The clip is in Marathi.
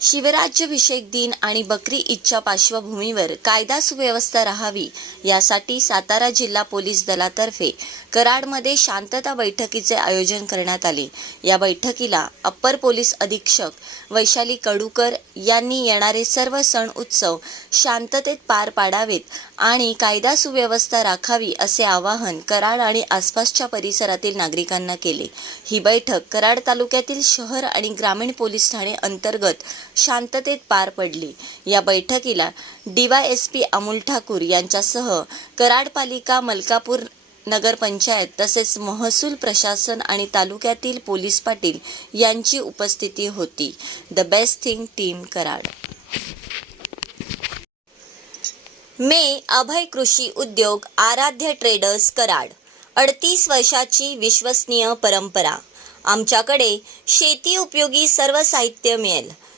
शिवराज्याभिषेक दिन आणि बकरी ईदच्या पार्श्वभूमीवर कायदा सुव्यवस्था राहावी यासाठी सातारा जिल्हा पोलीस दलातर्फे कराडमध्ये शांतता बैठकीचे आयोजन करण्यात आले. या बैठकीला अप्पर पोलीस अधीक्षक वैशाली कडूकर यांनी येणारे सर्व सण उत्सव शांततेत पार पाडावेत आणि कायदा सुव्यवस्था राखावी असे आवाहन कराड आणि आसपासच्या परिसरातील नागरिकांना केले. ही बैठक कराड तालुक्यातील शहर आणि ग्रामीण पोलीस ठाणे अंतर्गत शांततेत पार पडली. या बैठकीला डीवायएसपी अमोल ठाकूर यांच्यासह कराड पालिका मलकापूर नगरपंचायत तसेच महसूल प्रशासन आणि तालुक्यातील पोलीस पाटील यांची उपस्थिती होती. The best thing team Karad. मे अभय कृषी उद्योग आराध्य ट्रेडर्स कराड. अडतीस वर्षाची विश्वसनीय परंपरा. आमच्याकडे शेती उपयोगी सर्व साहित्य मिळेल.